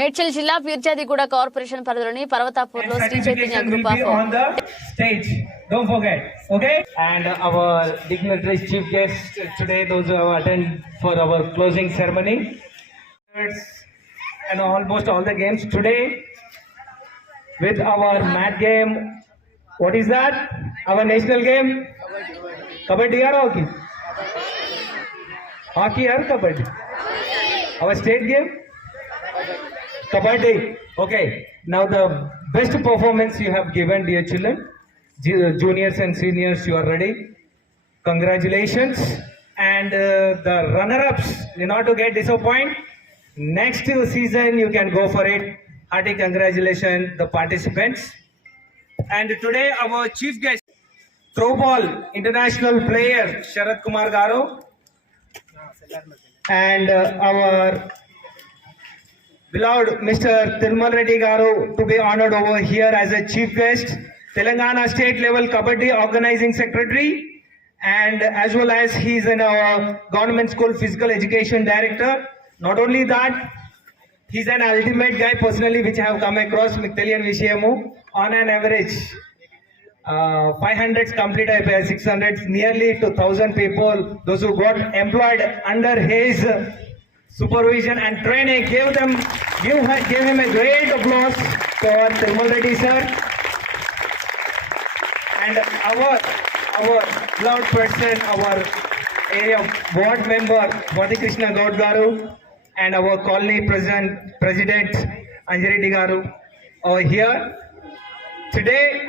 మేడ్చల్ జిల్లా పీర్జాదిగూడ కార్పొరేషన్ పరిధిలోని పర్వతాపూర్లో Sri Chaitanya certification will group be off on the stage. Don't forget, okay? And our dignitaries, chief guests today, those who have attended for our closing ceremony, and almost all the games today with our mat game. What is that? Our national game? Kabaddi or hockey? Hockey or kabaddi? Our state game? Kabaddi. Okay. Now the best performance you have given, dear children. Juniors and seniors, you are ready. Congratulations. And uh, the runner-ups, you not to get disappointed. Next season, you can go for it. Hearty congratulations, the participants. And today, our chief guest, throw ball international player Sharad Kumar Garu, and uh, our beloved Mr. Tilmal Reddy Garu to be honored over here as a chief guest, Telangana State Level Kabaddi Organizing Secretary, and as well as he's in our Government School Physical Education Director. Not only that, he's an ultimate guy personally, which I have come across, Miktelian Vishayamu, on an average. Uh, 500s complete అయిపోయాయి 600s nearly to 1000 people those who got employed under his supervision and training. Gave them give, gave him a great applause for Tirmal Reddy sir. And our our beloved person our area board member Vadi Krishna Garu and our colony president president Anjareddy Garu over here. Today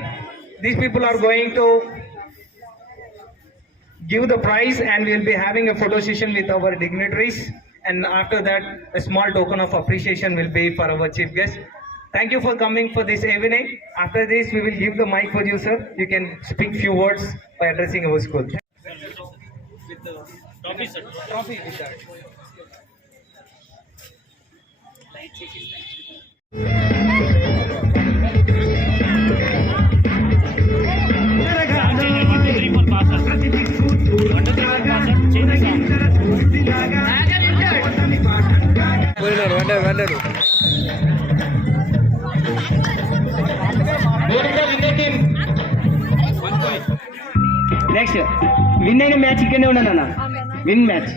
these people are going to give the prize and we'll be having a photo session with our dignitaries and after that, a small token of appreciation will be for our chief guest. Thank you for coming for this evening. After this, we will give the mic for you, sir. You can speak few words by addressing our school. Sir. With that. Next win అయిన match ఇక్కడనే ఉన్నాను అన్న win match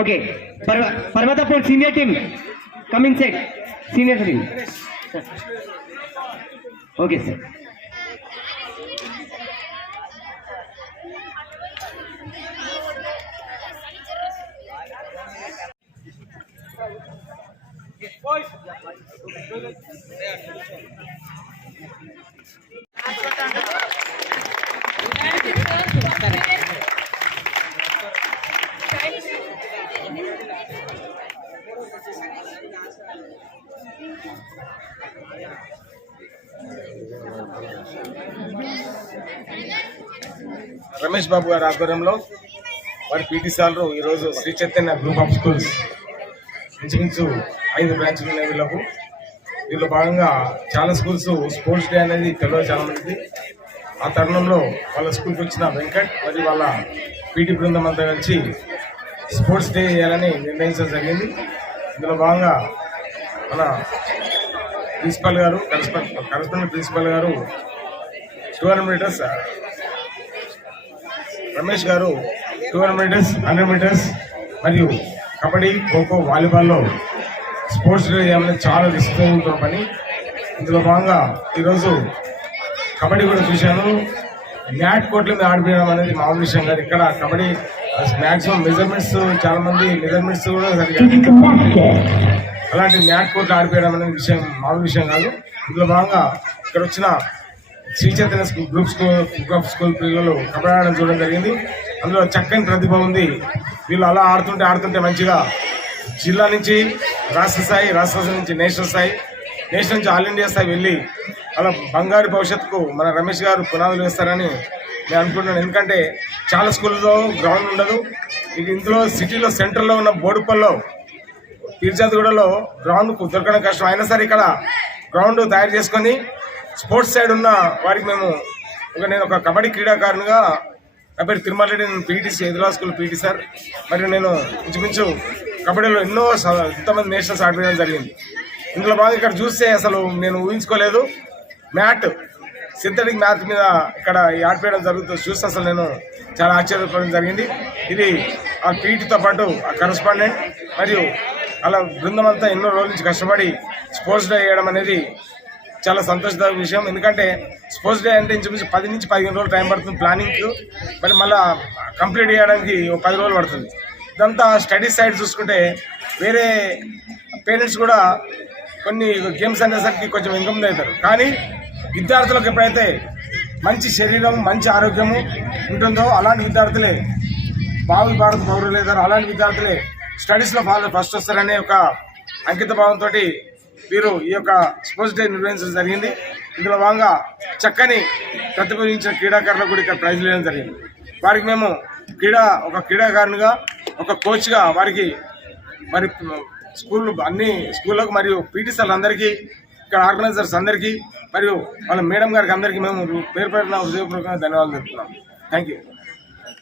okay పర్వ Parvathapur senior team coming set senior team okay sir Ramesh Babu గారి ఆధ్వర్యంలో వారి PT సార్లు ఈరోజు Shri Chaitanya group of schools ఇంచుమించు ఐదు బ్రాంచ్లు ఉన్నాయి వీళ్ళకు. వీళ్ళు భాగంగా చాలా స్కూల్స్ స్పోర్ట్స్ డే అనేది తెలియదు చాలా మంది ఆ తరుణంలో వాళ్ళ స్కూల్కి వచ్చిన వెంకట్ మరియు వాళ్ళ పీటీ బృందం అంతా కలిసి స్పోర్ట్స్ డే చేయాలని నిర్ణయించడం జరిగింది. ఇందులో భాగంగా మన ప్రిన్సిపల్ గారు కరస్పాండ్ కరస్పాండెంట్ ప్రిన్సిపల్ గారు టూ హండ్రెడ్ మీటర్స్ రమేష్ గారు two hundred meters hundred meters మరియు కబడ్డీ ఖోఖో వాలీబాల్లో స్పోర్ట్స్ డే అనేది చాలా రిస్క్ పని. ఇందులో భాగంగా ఈరోజు కబడ్డీ కూడా చూశాను. మ్యాట్ కోట్ల మీద ఆడిపోయడం అనేది మామూలు విషయం కాదు. ఇక్కడ కబడ్డీ మ్యాక్సిమం మెజర్మెంట్స్ చాలా మంది మెజర్మెంట్స్ కూడా సరిగ్గా అలాంటి మ్యాట్ కోట్లు ఆడిపోయడం అనేది విషయం మామూలు విషయం కాదు. ఇందులో భాగంగా ఇక్కడ వచ్చిన Shri Chaitanya school group school group of school పిల్లలు కబడ్డీ ఆడడం చూడడం జరిగింది. అందులో చక్కని ప్రతిభ ఉంది. వీళ్ళు అలా ఆడుతుంటే ఆడుతుంటే మంచిగా జిల్లా నుంచి రాష్ట్ర స్థాయి రాష్ట్ర స్థాయి నుంచి నేషనల్ స్థాయి నేషనల్ నుంచి ఆల్ ఇండియా స్థాయి వెళ్ళి అలా బంగారు భవిష్యత్తుకు మన రమేష్ గారు పునాదులు వేస్తారని నేను అనుకుంటున్నాను. ఎందుకంటే చాలా స్కూల్లో గ్రౌండ్ ఉండదు. ఇక ఇందులో సిటీలో సెంటర్లో ఉన్న బోడుపల్లో పీర్జాదిగూడలో గ్రౌండ్ దొరకడం కష్టం. అయినా సరే ఇక్కడ గ్రౌండ్ తయారు చేసుకొని స్పోర్ట్స్ సైడ్ ఉన్న వారికి మేము ఒక నేను ఒక కబడ్డీ క్రీడాకారునిగా నా పేరు తిరుమల రెడ్డి నేను పీటీసీ ఎదురా స్కూల్ పీటీ సార్. మరి నేను ఇంచుమించు కబడ్డీలో ఎన్నో ఎంతమంది నేషనల్స్ ఆడిపోయడం జరిగింది. ఇందులో బాగా ఇక్కడ చూస్తే అసలు నేను ఊహించుకోలేదు. మ్యాట్ సింథటిక్ మ్యాథ్ మీద ఇక్కడ ఈ ఆడిపోయడం జరుగుతుంది. చూస్తే అసలు నేను చాలా ఆశ్చర్యపడడం జరిగింది. ఇది ఆ పీటీతో పాటు ఆ కరస్పాండెంట్ మరియు అలా బృందం అంతా ఎన్నో రోజుల నుంచి కష్టపడి స్పోర్ట్స్ డే చేయడం అనేది చాలా సంతోషదాయక విషయం. ఎందుకంటే స్పోర్ట్స్ డే అంటే ఇంచుమించు పది నుంచి పదిహేను రోజులు టైం పడుతుంది ప్లానింగ్కి మరి మళ్ళీ కంప్లీట్ చేయడానికి ఒక పది రోజులు పడుతుంది. ఇదంతా స్టడీస్ సైడ్ చూసుకుంటే వేరే పేరెంట్స్ కూడా కొన్ని గేమ్స్ అనేసరికి కొంచెం ఇన్కమ్ అవుతారు. కానీ విద్యార్థులకు ఎప్పుడైతే మంచి శరీరం మంచి ఆరోగ్యము ఉంటుందో అలాంటి విద్యార్థులే భావి భారత పౌరులు అవుతారు అలాంటి విద్యార్థులే స్టడీస్లో ఫాలో ఫస్ట్ వస్తారనే ఒక అంకిత భావంతో వీరు ఈ యొక్క స్పోర్ట్స్ డే నిర్వహించడం జరిగింది. ఇందులో భాగంగా చక్కని ప్రతిభవించిన క్రీడాకారులకు కూడా ఇక్కడ ప్రైజ్లు వేయడం జరిగింది. వారికి మేము క్రీడా ఒక క్రీడాకారునిగా ఒక కోచ్గా వారికి మరి స్కూల్ అన్ని స్కూళ్ళకు మరియు పీటీ సార్లు అందరికీ ఇక్కడ ఆర్గనైజర్స్ అందరికీ మరియు వాళ్ళ మేడం గారికి అందరికీ మేము పేరు పేరున హృదయపూర్వకంగా ధన్యవాదాలు చెప్తున్నాం థ్యాంక్ యూ